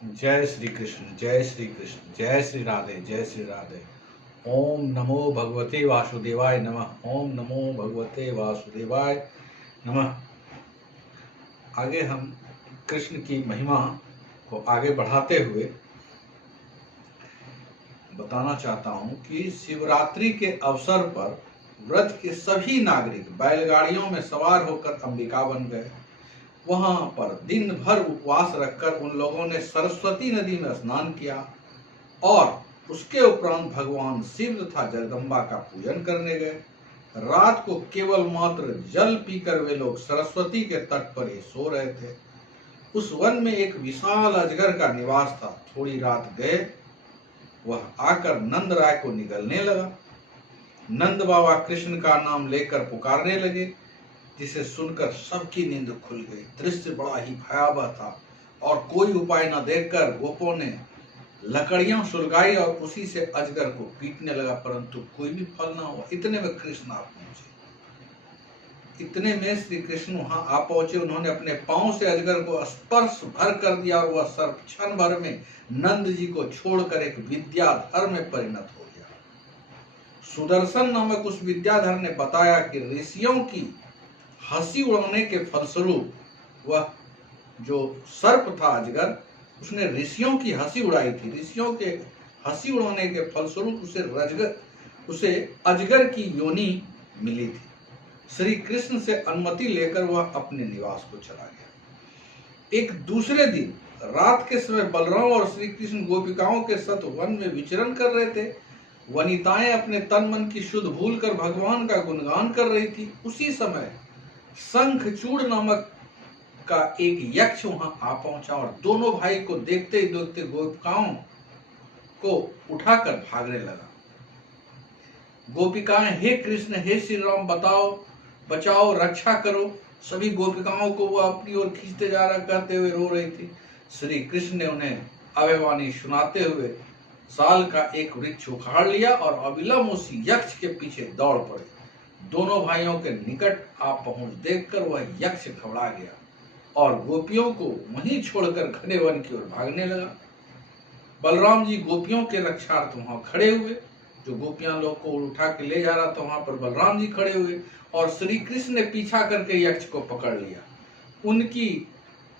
जय श्री कृष्ण, जय श्री कृष्ण, जय श्री राधे, जय श्री राधे। ओम नमो भगवते वासुदेवाय नमः। ओम नमो भगवते वासुदेवाय नमः। आगे हम कृष्ण की महिमा को आगे बढ़ाते हुए बताना चाहता हूं कि शिवरात्रि के अवसर पर व्रज के सभी नागरिक बैलगाड़ियों में सवार होकर अंबिका बन गए। वहां पर दिन भर उपवास रखकर उन लोगों ने सरस्वती नदी में स्नान किया और उसके उपरांत भगवान शिव तथा जगदम्बा का पूजन करने गए। रात को केवल मात्र जल पीकर वे लोग सरस्वती के तट पर ही सो रहे थे। उस वन में एक विशाल अजगर का निवास था। थोड़ी रात गए, वह आकर नंद राय को निगलने लगा। नंद बाबा कृष्ण का नाम लेकर पुकारने लगे, जिसे सुनकर सबकी नींद खुल गई। दृश्य बड़ा ही भयावह था और कोई उपाय न देखकर गोपों ने लकड़ियां सुलगाई और उसी से अजगर को पीटने लगा, परंतु कोई भी फल ना हुआ। इतने में कृष्ण आ पहुंचे। इतने में श्री कृष्ण वहां आ पहुंचे। उन्होंने अपने पांव से अजगर को स्पर्श भर कर दिया और वह सर्प क्षण भर में नंद जी को छोड़कर एक विद्याधर में परिणत हो गया। सुदर्शन नामक उस विद्याधर ने बताया कि ऋषियों की हंसी उड़ाने के फलस्वरूप वह जो सर्प था अजगर, उसने ऋषियों की हंसी उड़ाई थी। ऋषियों के हंसी उड़ाने के फलस्वरूप उसे अजगर की योनि मिली थी। श्री कृष्ण से अनुमति लेकर वह अपने निवास को चला गया। एक दूसरे दिन रात के समय बलराम और श्री कृष्ण गोपिकाओं के साथ वन में विचरण कर रहे थे। वनिताएं अपने तन मन की शुद्ध भूलकर भगवान का गुणगान कर रही थी। उसी समय शंखचूड़ नामक का एक यक्ष वहां आ पहुंचा और दोनों भाई को देखते ही देखते गोपिकाओं को उठाकर भागने लगा। गोपिकाएं, हे कृष्ण, हे श्री राम, बताओ, बचाओ, रक्षा करो। सभी गोपिकाओं को वह अपनी ओर खींचते जा रहा, कहते हुए रो रही थी। श्री कृष्ण ने उन्हें अभयवाणी सुनाते हुए साल का एक वृक्ष उखाड़ लिया और अविलंब उसी यक्ष के पीछे दौड़ पड़े। दोनों भाइयों के निकट आ पहुंच देखकर वह यक्ष घबरा गया और गोपियों को वहीं छोड़कर घने वन की ओर भागने लगा। बलराम जी गोपियों के रक्षार्थ वहां खड़े हुए। जो गोपियां लोग को उठा के ले जा रहा था, वहां पर बलराम जी खड़े हुए और श्री कृष्ण ने पीछा करके यक्ष को पकड़ लिया। उनकी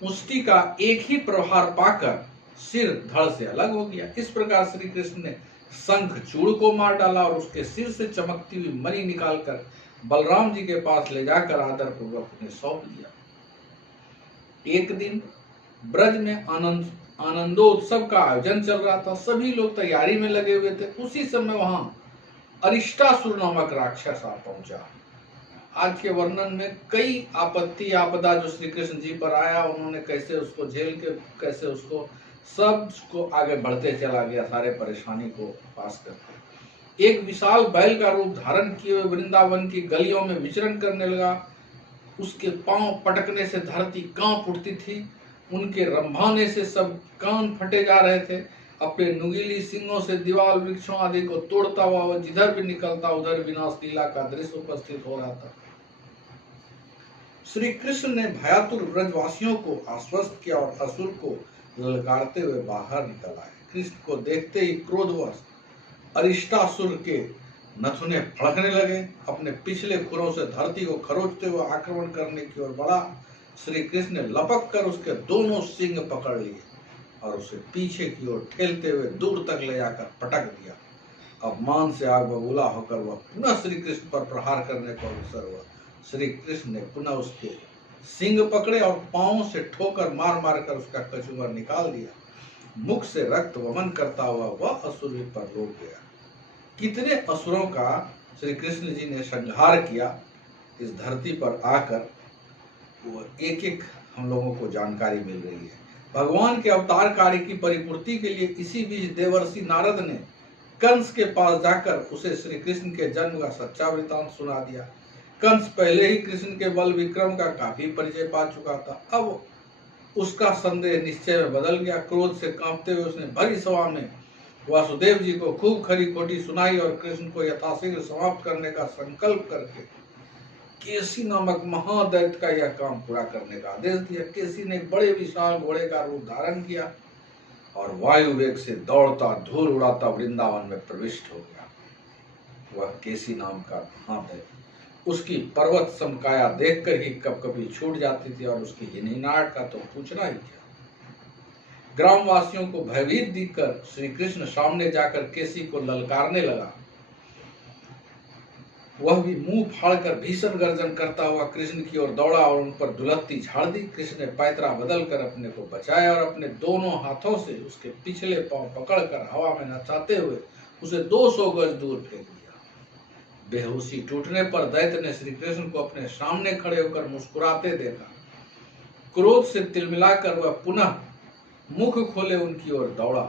मुष्टि का एक ही प्रहार पाकर सिर धड़ से अलग हो गया। इस प्रकार श्री कृष्ण ने शंखचूड़ को मार डाला और उसके सिर से चमकती हुई मणि निकालकर बलराम जी के पास ले जाकर आदर पूर्वक उन्हें सौंप दिया। एक दिन ब्रज में आनंदोत्सव का आयोजन चल रहा था। सभी लोग तैयारी में लगे हुए थे। उसी समय वहां अरिष्टासुर नामक राक्षस आ पहुंचा। आज के वर्णन में कई आपदा जो श्री कृष्ण जी पर आया, उन्होंने कैसे उसको झेल के, कैसे उसको सबको आगे बढ़ते चला गया, सारे परेशानी को पास करके। एक विशाल बैल का रूप धारण किए हुए वृंदावन की गलियों में विचरण करने लगा। उसके पांव पटकने से धरती कांप उठती थी। उनके रंभाने से सब कान फटे जा रहे थे। अपने नुकीली सींगों से दीवार, वृक्षों आदि को तोड़ता हुआ वह जिधर भी निकलता उधर विनाश लीला का दृश्य उपस्थित हो रहा था। श्री कृष्ण ने भयातुर ब्रजवासियों को आश्वस्त किया और असुर को ललकारते हुए बाहर निकल आए। कृष्ण को देखते ही क्रोधवश अरिष्टासुर के नथुने फड़कने लगे। अपने पिछले खुरों से धरती को खरोचते हुए आक्रमण करने की ओर बढ़ा। श्री कृष्ण ने लपक कर उसके दोनों सिंग पकड़ लिए और उसे पीछे की ओर ठेलते हुए दूर तक ले जाकर पटक दिया। अब मान से आग बबूला होकर वह पुनः श्री कृष्ण पर प्रहार करने को अवसर हुआ। श्री कृष्ण ने पुनः उसके सिंग पकड़े और पांव से ठोकर मार मार कर उसका कचूमर निकाल दिया। मुख से रक्त वमन करता हुआ वह असुर पर रोक गया। कितने असुरों का श्री कृष्ण जी ने संहार किया इस धरती पर आकर, वो एक एक हम लोगों को जानकारी मिल रही है। भगवान के अवतार कार्य की परिपूर्ति के लिए इसी बीच देवर्षि नारद ने कंस के पास जाकर उसे श्री कृष्ण के जन्म का सच्चा वृतांत सुना दिया। कंस पहले ही कृष्ण के बल विक्रम का काफी परिचय पा चुका था। अब उसका संदेह निश्चय में बदल गया। क्रोध से कांपते हुए उसने भरी सभा में वासुदेव जी को खूब खरी खोटी सुनाई और कृष्ण को यथाशीघ्र समाप्त करने का संकल्प करके केसी नामक महादैत्य का यह काम पूरा करने का आदेश दिया। केसी ने बड़े विशाल घोड़े का रूप धारण किया और वायु वेग से दौड़ता धूल उड़ाता वृंदावन में प्रविष्ट हो गया। वह केसी नाम का महादेव उसकी पर्वत समकाया देखकर ही कभी छूट जाती थी, और उसकी हिनहिनाहट का तो पूछना ही क्या। ग्रामवासियों को भयभीत देखकर श्री कृष्ण सामने जाकर केसी को ललकारने लगा। वह भी मुंह फाड़कर भीषण गर्जन करता हुआ कृष्ण की ओर दौड़ा और उन पर दुलत्ती झाड़ दी। कृष्ण ने पैतरा बदलकर अपने को बचाया और अपने दोनों हाथों से उसके पिछले पांव पकड़कर हवा में नचाते हुए उसे 200 गज दूर फेंक दिया। बेहोशी टूटने पर दैत्य ने श्री कृष्ण को अपने सामने खड़े होकर मुस्कुराते देखा। क्रोध से तिलमिलाकर वह पुनः मुख खोले उनकी ओर दौड़ा।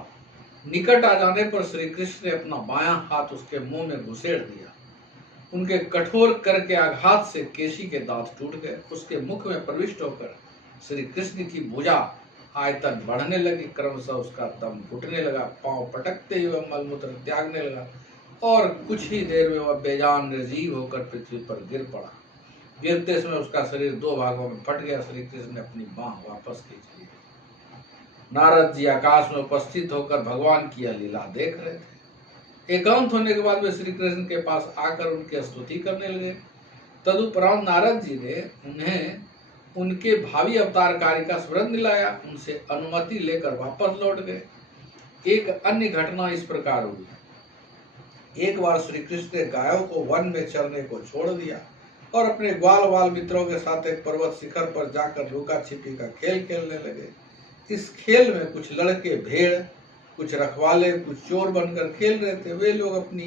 निकट आ जाने पर श्री कृष्ण ने अपना बायां हाथ उसके मुंह में घुसेड़ दिया। उनके कठोर कर के आघात से केसी के दांत टूट गए। उसके मुख में प्रविष्ट होकर श्री कृष्ण की भुजा आयतन बढ़ने लगी। क्रमशः उसका दम घुटने लगा, पांव पटकते हुए मलमूत्र त्यागने लगा और कुछ ही देर में वह बेजान निर्जीव होकर पृथ्वी पर गिर पड़ा। गिरते समय उसका शरीर 2 भागों में फट गया। श्री कृष्ण ने अपनी बांह वापस खींच ली। नारद जी आकाश में उपस्थित होकर भगवान की यह लीला देख रहे थे। एकांत होने के बाद वे श्री कृष्ण के पास आकर उनकी स्तुति करने लगे। तदुपरांत नारद जी ने उन्हें उनके भावी अवतार कार्य का स्मरण दिलाया। उनसे अनुमति लेकर वापस लौट गए। एक अन्य घटना इस प्रकार हुई। एक बार श्री कृष्ण ने गायों को वन में चरने को छोड़ दिया और अपने ग्वाल वाल मित्रों के साथ एक पर्वत शिखर पर जाकर लुका छिपी का खेल खेलने लगे। इस खेल में कुछ लड़के भेड़, कुछ रखवाले, कुछ चोर बनकर खेल रहे थे। वे लोग अपनी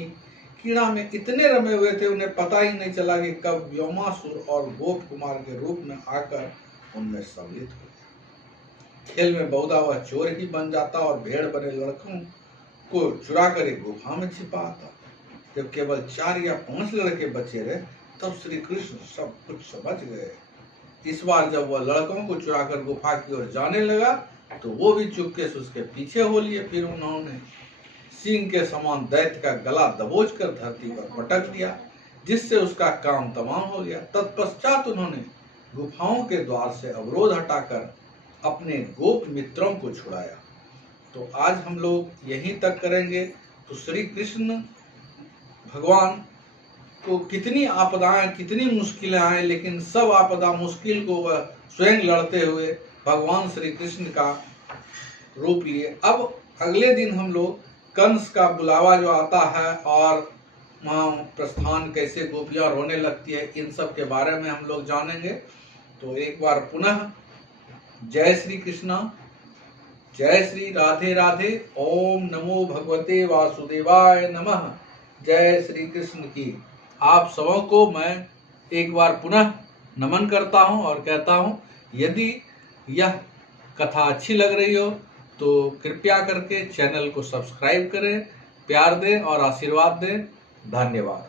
क्रीड़ा में इतने रमे हुए थे उन्हें पता ही नहीं चला कि कब व्योमासुर और गोप कुमार के रूप में आकर उनमें सम्मिलित हो गया। खेल में बहुधा वह चोर ही बन जाता और भेड़ बने लड़कों को चुरा कर एक गुफा में छिपा आता। जब केवल 4 या 5 लड़के बचे रहे तब श्री कृष्ण सब कुछ समझ गए। इस बार जब वह लड़कों को चुराकर गुफा की ओर जाने लगा तो वो भी चुपके से उसके पीछे हो लिए। फिर उन्होंने सिंह के समान दैत्य का गला दबोचकर धरती पर पटक दिया, जिससे उसका काम तमाम हो गया। तत्पश्चात उन्होंने गुफाओं के द्वार से अवरोध हटाकर अपने गोप मित्रों को छुड़ाया। तो आज हम लोग यहीं तक करेंगे। तो श्री कृष्ण भगवान को कितनी आपदाएं, कितनी मुश्किलें आए, लेकिन सब आपदा मुश्किल को वह स्वयं लड़ते हुए भगवान श्री कृष्ण का रूप लिए। अब अगले दिन हम लोग कंस का बुलावा जो आता है और वहाँ प्रस्थान कैसे गोपियां रोने लगती है, इन सब के बारे में हम लोग जानेंगे। तो एक बार पुनः जय श्री कृष्णा, जय श्री राधे राधे। ओम नमो भगवते वासुदेवाय नमः। जय श्री कृष्ण की आप सबों को मैं एक बार पुनः नमन करता हूं और कहता हूं, यदि यह कथा अच्छी लग रही हो तो कृपया करके चैनल को सब्सक्राइब करें, प्यार दें और आशीर्वाद दें। धन्यवाद।